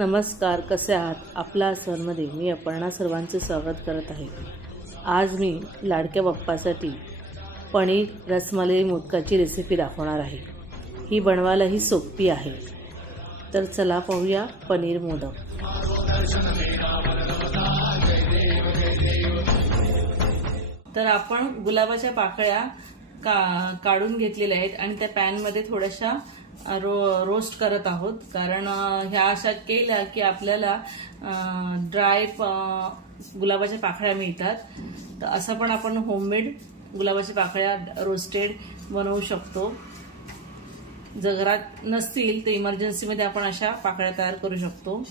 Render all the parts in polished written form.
नमस्कार, कसे आहात? आपला सणमध्ये मी अपर्णा सर्वांचे स्वागत करत आहे। आज मी लाडक्या बाप्पासाठी पनीर रसमलाई मोदकाची रेसिपी दाखवणार आहे। ही बनवायलाही सोपी आहे। तर चला पाहूया पनीर मोदक। तर आपण गुलाबाच्या पाकळ्या काढून घेतलेल्या आहेत आणि त्या पॅन मध्ये थोड्याशा रोस्ट करत आहोत, कारण ह्या अशा केल्या की आपल्याला ड्राय गुलाबाच्या पाकळ्या मिळतात। तर असं पण आपण होममेड गुलाबाच्या पाकळ्या रोस्टेड बनवू शकतो। जर घरात नसतील तर इमर्जन्सी मध्ये आपण अशा पाकळ्या तयार करू शकतो।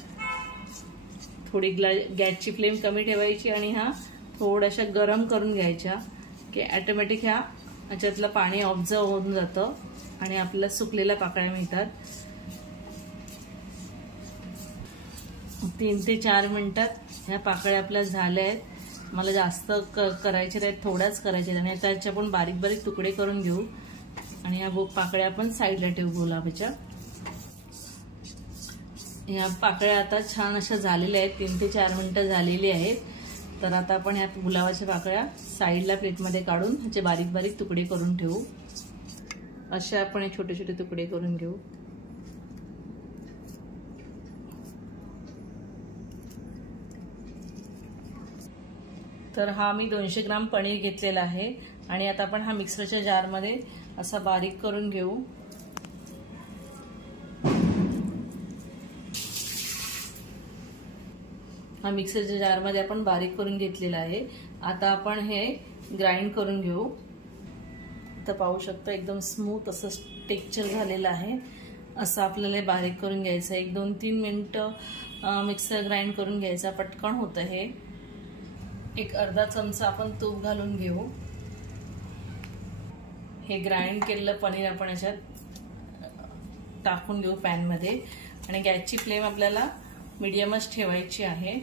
थोडी गॅसची फ्लेम कमी ठेवायची आणि ह्या थोड्याशा गरम करून घ्यायच्या की ऑटोमॅटिक ह्या याच्यातलं पाणी ऑब्झर्व होऊन जातं आणि आपल्याला सुकलेल्या पाकळ्या मिळतात। 3 ते 4 मिनिटात ह्या पाकळ्या आपल्या झाल्या आहेत। मला जास्त करायचे नाहीत, थोड्याच करायचे आणि त्याचे आपण बारीक बारीक तुकडे करून घेऊ आणि ह्या पाकळ्या आपण साईडला ठेवू गुलाबाच्या। ह्या पाकळ्या आता छान अशा झालेल्या आहेत, 3 ते 4 मिनिटं झालेली आहेत। तर आता आपण ह्या गुलाबाच्या पाकळ्या साईडला प्लेटमध्ये काढून ह्याचे बारीक बारीक तुकडे करून ठेवू। असे आपण छोटे छोटे तुकडे करून घेऊ। तर हा मी 200 ग्राम पनीर घेतलेला आहे आणि आता आपण हा मिक्सरच्या जारमध्ये असा बारीक करून घेऊ। हा मिक्सरच्या जारमध्ये आपण बारीक करून घेतलेला आहे। आता आपण हे ग्राइंड करून घेऊ। तर पाहू शकता एकदम स्मूथ असं टेक्स्चर झालेलं आहे। असं आपल्याला बारीक करून घ्यायचं आहे। 1-2-3 मिनिटं मिक्सर ग्राइंड करून घ्यायचा, पटकन होतं हे। एक अर्धा चमचा आपण तूप घालून घेऊ। हे ग्राइंड केलेलं पनीर आपण याच्यात टाकून घेऊ पॅन मध्ये आणि गॅसची फ्लेम आपल्याला मीडियमच ठेवायची आहे।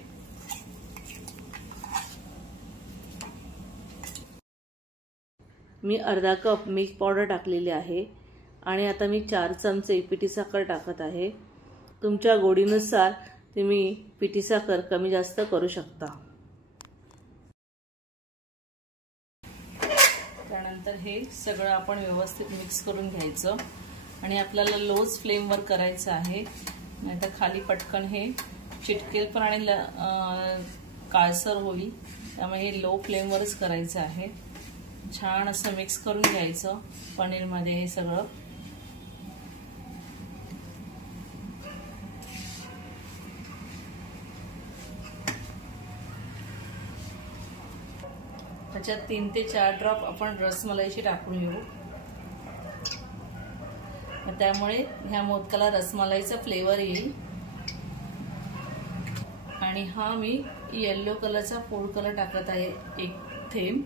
मी अर्धा कप मिल्क पावडर टाकलेली आहे आणि आता मी 4 चमचे पिठी साखर टाकत आहे। तुमच्या गोडीनुसार तुम्ही पिठी साखर कमी जास्त करू शकता। त्यानंतर हे सगळं आपण व्यवस्थित मिक्स करून घ्यायचं आणि आपल्याला लोच फ्लेमवर करायचं आहे, नाहीतर खाली पटकन हे चिटकेल पण आणि काळसर होईल। त्यामुळे हे लो फ्लेमवरच करायचं आहे। छान असं मिक्स करून घ्यायचं पनीर मध्ये हे सगळं। त्याच्यात 3 ते 4 ड्रॉप आपण रसमलाईची टाकून घेऊ। त्यामुळे ह्या मोदकाला रसमलाईचा फ्लेवर येईल। आणि हा मी येलो कलरचा फूड कलर टाकत आहे, 1 थेंब।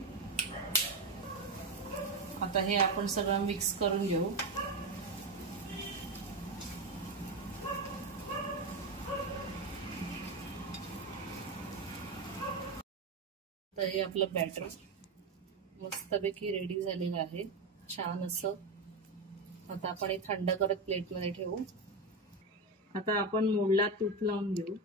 आता हे आपण सगळं मिक्स करून घेऊ। तर हे आपलं बॅटर मस्तपैकी रेडी झालेलं आहे, छान असं। आता आपण हे थंड करत प्लेटमध्ये ठेवू। आता आपण मोडला तूप लावून घेऊ।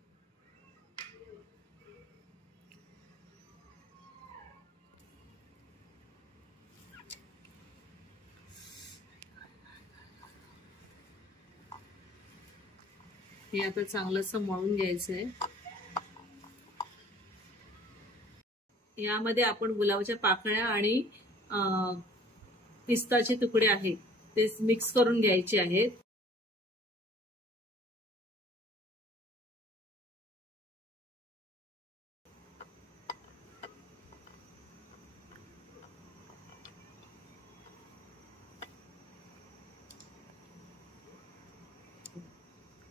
हे आता चांगलंसं मळून घ्यायचंय। यामध्ये आपण गुलाबाच्या पाकळ्या आणि पिस्ताचे तुकडे आहेत ते मिक्स करून घ्यायचे आहेत।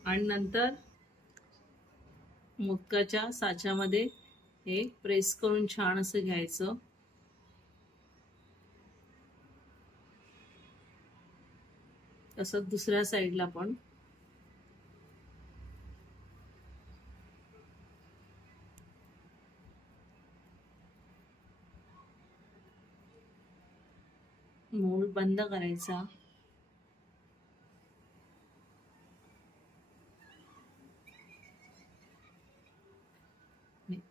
आणि नंतर मोदकाच्या साच्यामध्ये हे प्रेस करून छान असं घ्यायचं। तसंच दुसऱ्या साईडला पण मोल्ड बंद करायचा।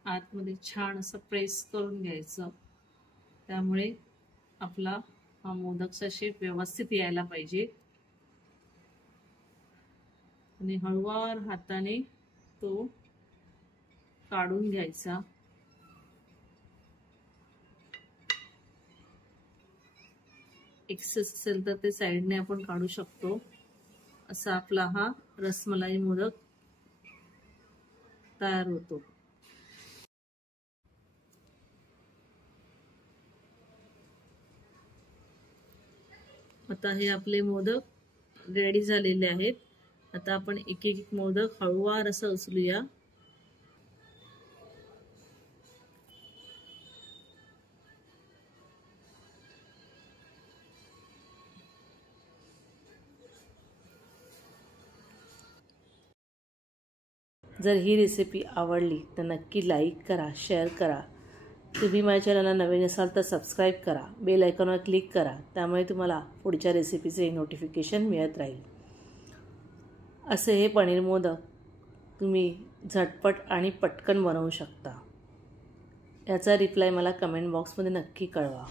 आतमध्ये छान असं प्रेस करून घ्यायचं, त्यामुळे आपला हा मोदकचा शेप व्यवस्थित यायला पाहिजे. आणि हळूवार हाताने तो काढून घ्यायचा. एक्सेस असेल तर ते साईडने आपण काढू शकतो. असा आपला हा रसमलाई मोदक तयार होतो. आता हे आपले मोदक रेडी झालेले आहेत. आता आपण एक एक मोदक हळूवार असं उचलूया. जर ही रेसिपी आवडली तर नक्की लाईक करा, शेअर करा. तुम्ही माझ्या चॅनलला नवीन असाल तर सबस्क्राईब करा, बेल आयकॉनवर क्लिक करा, त्यामुळे तुम्हाला पुढच्या रेसिपीचे नोटिफिकेशन मिळत राहील. असे हे पनीर मोदक तुम्ही झटपट आणि पटकन बनवू शकता. याचा रिप्लाय मला कमेंट बॉक्समध्ये नक्की कळवा.